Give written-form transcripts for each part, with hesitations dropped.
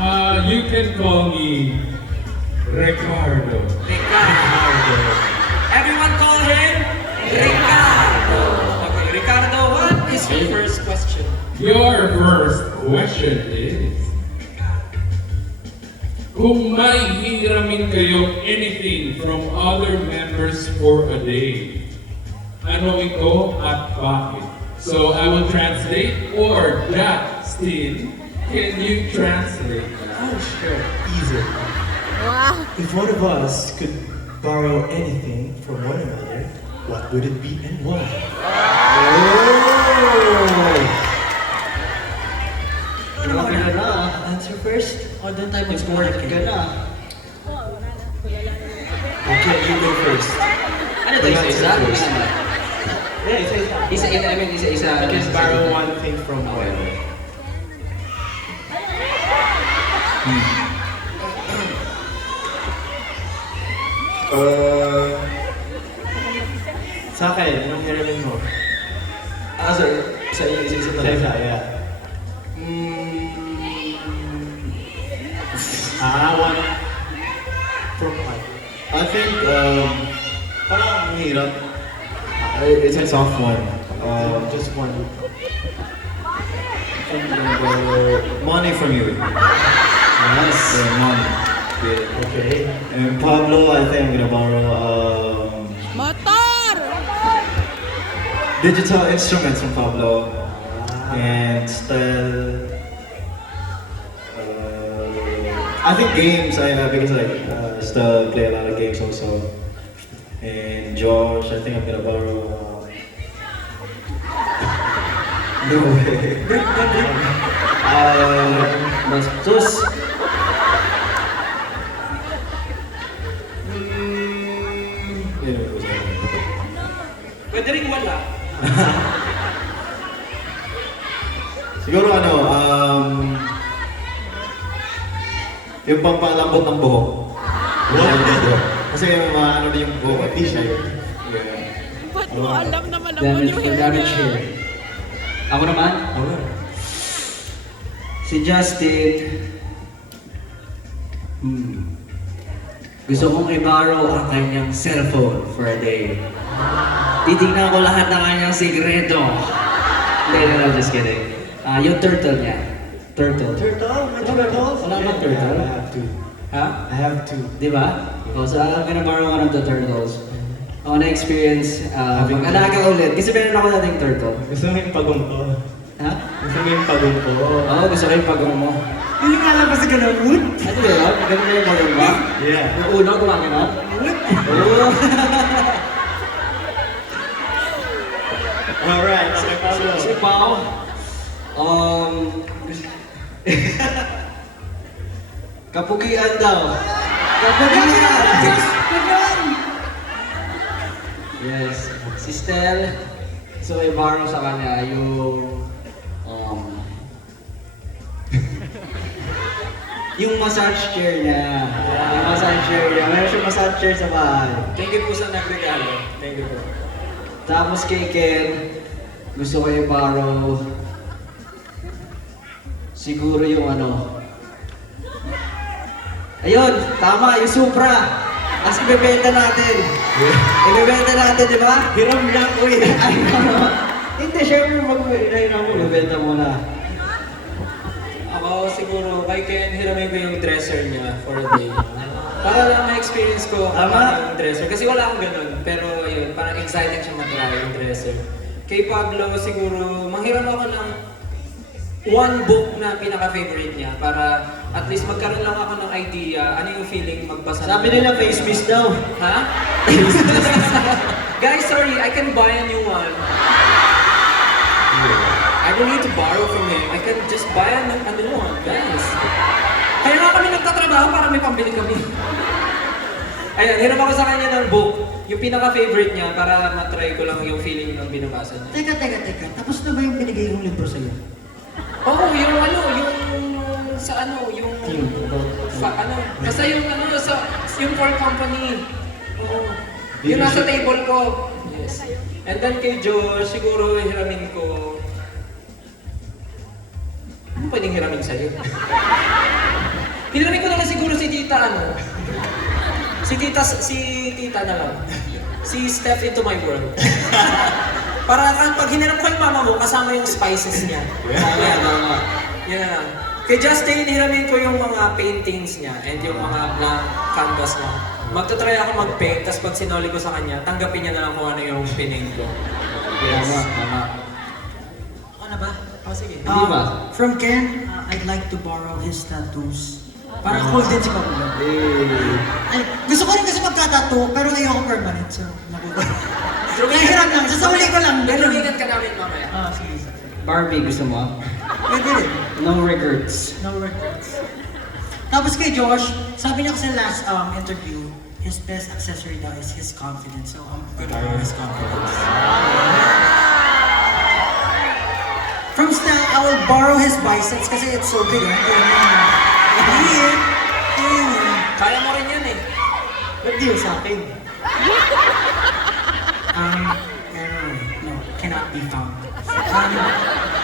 You can call me Ricardo. Ricardo. Everyone call him Ricardo. Okay, Ricardo, what is your first question? Your first question is, kung may hiramin kayo anything from other members for a day, ano ito at bakit? So I will translate, or Justin, can you translate that? Oh, sure. Easy. Wow. If one of us could borrow anything from one another, what would it be and why? Ano ka na? Answer first? O doon tayo mag-score ka na. Okay, you go first. Ano to, isa-isa? Yeah, isa-isa. Isa-isa. You can borrow one thing from one another. Sa akin, anong hiramin mo? Sa iyo, isa-isa Sa talaga. isa, yeah. One from one. I think, parang ang hirap. It's a soft one. Just one. I think I'm gonna borrow money from you. Yes. Yeah, money. Yeah. Okay. And Pablo, I think I'm gonna borrow Motor! digital instruments from Pablo. And still, I think games. Because I still play a lot of games also. And Josh, I think I'm gonna borrow. No way. Bastos. Pwede rin wala. Siguro yung pampalambot ng buhok. Kasi yung mga ano din yung buhok, t-shirt. Yeah. Ba't mo alam na malambot yung hair Damage niya? hair. Ako naman? Si Justin. Gusto kong i-borrow ang kanyang cellphone for a day. Titignan ko lahat ng kanyang sikreto. Hindi, no, just kidding. Yung turtle niya. Turtle. Turtle? May turtle? Wala bang turtle? I have two. Ha? I have two. Di ba? So I'm gonna borrow one of the turtles. Ako na-experience, mag-alaga ulit. Kasi meron ako dating turtle. Gusto mo yung pagong ko? Ha? Gusto mo yung pagong ko? Oo, gusto ko yung pagong mo. Hindi nga lang kasi ka ng wood. Ano ba yun? Ganun na yung pagong mo? Yeah. Yung uno, gumagana? Oo. Alright, okay, Pablo. Si Pao, kapugian daw. Kapugian! Yes. Si Stel, so i-borrow sa kanya yung, yung massage chair niya. Yung massage chair niya. Meron siyang massage chair sa bahay. Thank you po sa nagregalo. Thank you po. Tapos kay Ken, gusto ko i-borrow siguro yung ano. Ayun, tama, yung Supra. Kasi ibebenta natin. Ibebenta natin, di ba? Hiram lang, uy. Ay, hindi, syempre mag-hiram mo, ibebenta muna. Ako siguro, kay Ken, hiramin ko yung dresser niya for a day. Para lang ma-experience ko Tama. yung dresser. Kasi wala akong ganun. Pero yun, parang excited siya matry yung dresser. Kay Pablo, siguro, manghiram ako ng one book na pinaka-favorite niya para at least magkaroon lang ako ng idea ano yung feeling magbasa. Sabi nila face mist daw. Ha? Guys, sorry, I can buy a new one. I don't need to borrow from him. I can just buy a new one, guys. Kaya nga kami nagtatrabaho para may pambili kami. Ayan, hiram ako sa kanya ng book. Yung pinaka-favorite niya para matry ko lang yung feeling ng binabasa niya. Teka. Tapos na ba yung binigay yung libro sa'yo? Oo, yung sa yung basta yung yung for company. Oo. Yung nasa table ko. Yes. And then kay Josh, siguro hiramin ko. Ano pwedeng hiramin sa'yo? Hiramin ko na lang siguro si Tita, ano? Si Tita na lang. Si Step Into My World. Para pag hinirap ko yung mama mo, kasama yung spices niya. Yan na lang. Kay Justin, hiramin ko yung mga paintings niya and yung mga blank canvas niya. Magtatry ako mag-paint, tapos pag sinoli ko sa kanya, tanggapin niya na lang kung ano yung pinaint ko. Yes. Ano ba? Oh, sige. Hindi ba? From Ken, I'd like to borrow his tattoos. Para cool din si Pablo. Ay, gusto ko rin kasi magka-tattoo, pero ayoko permanent, so nakuha. Nahiram lang, sasauli ko lang. Galumigan ka namin mamaya. Sige. Barbie, gusto mo? Pwede rin. No regrets. No regrets. Tapos kay Josh, sabi niya kasi last interview, his best accessory daw is his confidence. So I'm gonna borrow his confidence. From Stan, I will borrow his biceps kasi it's so big. Kaya mo rin yan eh. Ba't di sa akin? No, cannot be found.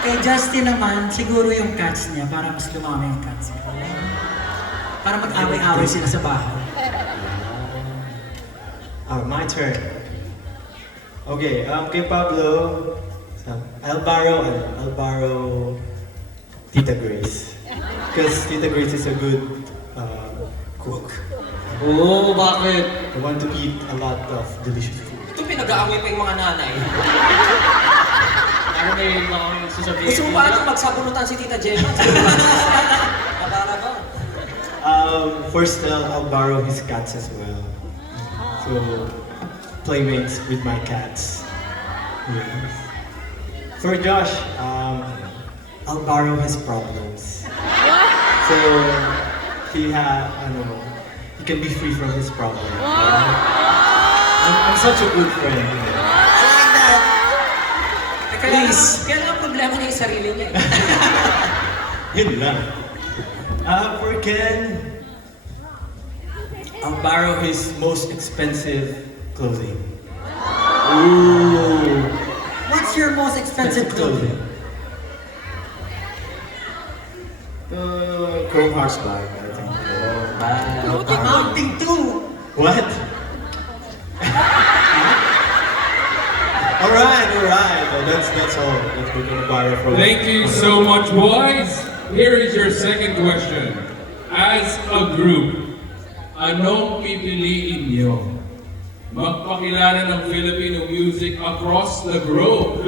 Kay Justin naman, siguro yung cats niya para mas dumami yung cats niya. Para mag-away-away sila sa bahay. My turn. Okay, kay Pablo, I'll borrow Tita Grace. Because Tita Grace is a good cook. Oo, bakit? I want to eat a lot of delicious food. Ito pinag-aaway pa yung mga nanay. Ano may mga sasabihin? Gusto mo ba ito magsabunutan si Tita Gemma? Nakara ba? For Stel, I'll borrow his cats as well. So, playmates with my cats. Yes. For Josh, I'll borrow his problems. So, he can be free from his problems. I'm such a good friend. Like that. Kaya nga problema niya yung sarili niya eh. Yun lang. For Ken, I'll borrow his most expensive clothing. Ooh. What's your most expensive clothing? Chrome Hearts bag, I think. Mounting too. What? Alright. That's all that we're gonna borrow from. Thank you so much, boys. Here is your second question. As a group, anong pipiliin nyo? Magpakilala ng Filipino music across the globe.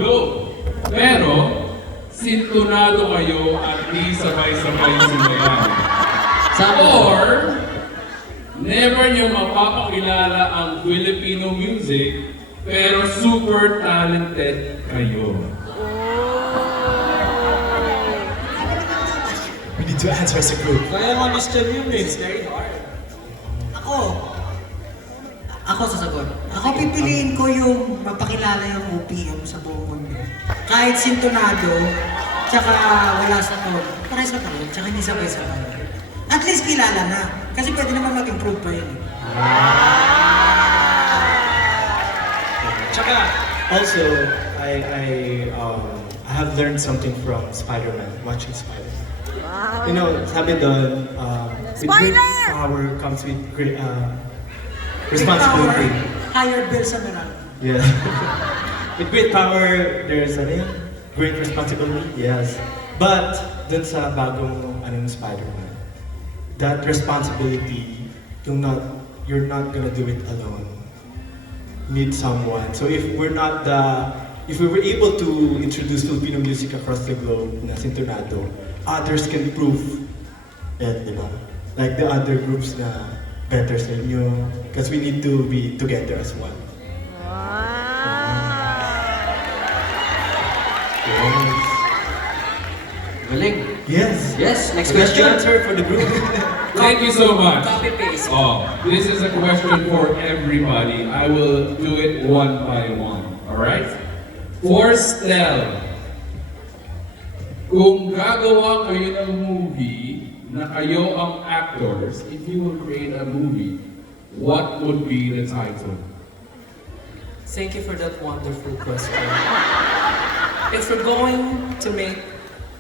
Pero, sintonado kayo at di sabay-sabay sumayaw. Or, never nyo mapapakilala ang Filipino music, pero super talented kayo. We need to answer as a group. Kaya nga Mr. Yun eh. It's very hard. Ako sasagot. Ako pipiliin ko yung mapakilala yung OPM sa buong mundo. Kahit sintonado, tsaka wala sa tone. Parehas na tone, tsaka hindi sabay-sabay. At least kilala na. Kasi pwede naman mag-improve pa yun. Tsaka, also, I have learned something from Spider-Man, watching Spider-Man. Wow. You know, sabi doon, with great Spider! power comes with great responsibility. Higher bill sa Meralco. Yeah. With great power, there's great responsibility. Yes. But dun sa bagong Spider-Man, that responsibility, you're not gonna do it alone. You need someone. So if we were able to introduce Filipino music across the globe, na sintonado, others can prove it, di ba? Like the other groups na better sa inyo, because we need to be together as one. Yes. Galing. Yes. Yes, next That's the question. answer for the group. Thank you so much. Copy-paste. This is a question for everybody. I will do it one by one. Alright? For Stel, kung gagawa kayo ng movie na kayo ang actors, if you will create a movie, what would be the title? Thank you for that wonderful question. If we're going to make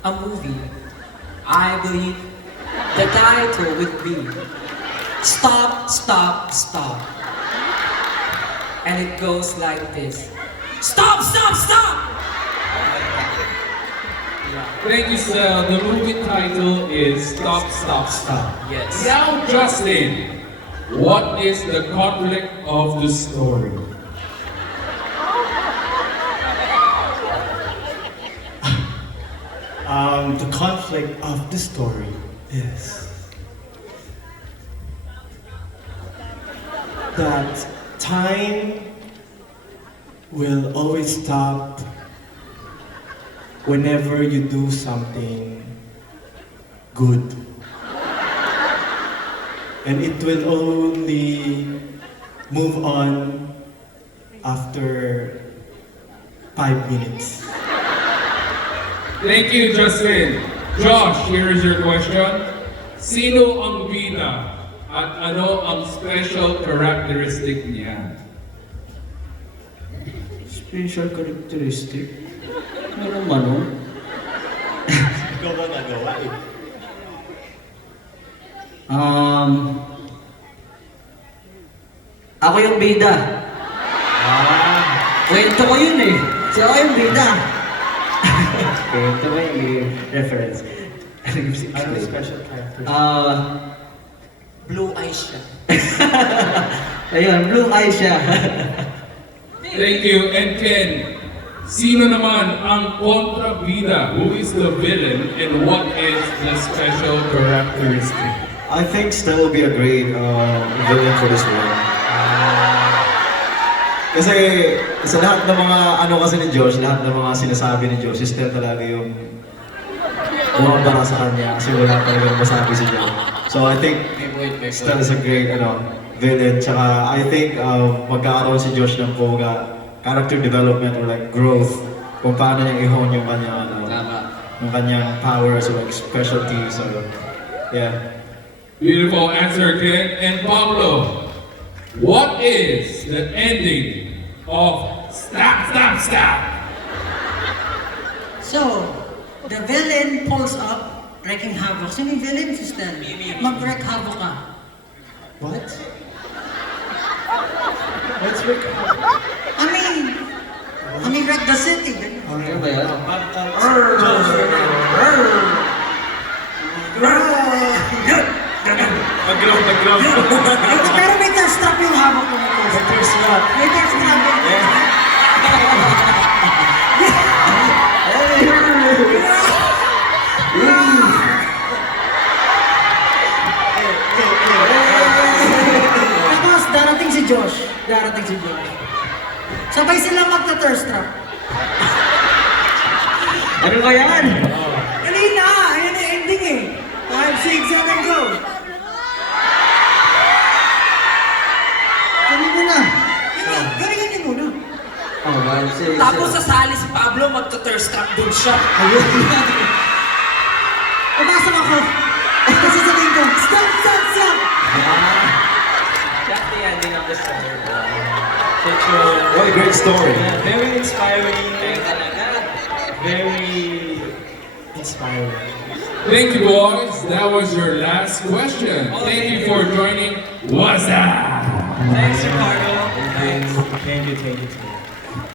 a movie, I believe The title would be Stop, Stop, Stop. And it goes like this. Stop, stop, stop! Thank you, Sel. The movie title is Stop, Stop, Stop. Yes. Now, Justin, what is the conflict of the story? The conflict of the story is that time will always stop whenever you do something good. And it will only move on after 5 minutes. Thank you, Justin. Josh, here is your question. Sino ang bida at ano ang special characteristic niya? Special characteristic? Meron man, no? Ikaw ba nagawa eh? Ako yung bida. Kwento ko yun eh. Si ako yung bida. Kwento ko yung reference. Ano special character? Blue eyes siya. Ayun, blue eyes siya. Thank you. And Ken, sino naman ang kontrabida? Who is the villain and what is the special characteristic? I think Stella will be a great villain for this one. Kasi sa lahat ng mga ano kasi ni Josh, lahat ng mga sinasabi ni Josh, si Stella talaga yung umabara sa kanya kasi wala talagang masabi si Josh. So I think Stella is a great villain. Tsaka I think magkakaroon si Josh ng character development or like growth kung paano niya i-hone yung kanyang yung kanyang powers or like specialty. So yeah. Beautiful answer, Ken. And Pablo, what is the ending of Stop, Stop, Stop? So, the villain pulls up, wreaking havoc. Sino yung villain, sister? Mag-wreak havoc ka. What? Let's wake up. I mean, wreck the city. Ganun. Ano ba yan? Nag-ground. Pero may thirst trap yung havoc ko na to. There's not. May thirst trap. Tapos, darating si Josh. Sabay sila magta-thirst trap. Ano ba yan? Dali na! Ayan ang ending eh. 5, 6, 7, go! Sabi mo na. Galingan mo na. Oh, man. Tapos sasali si Pablo, magta-thirst trap dun siya. Pumasok ako. Kasi sabihin ko, stop, stop, stop! That's the ending of the story. What a great story. Yeah, very inspiring. Talaga. Very inspiring. Thank you, boys. That was your last question. Thank you for joining. What's up? Thanks, Ricardo. Thanks. Thank you.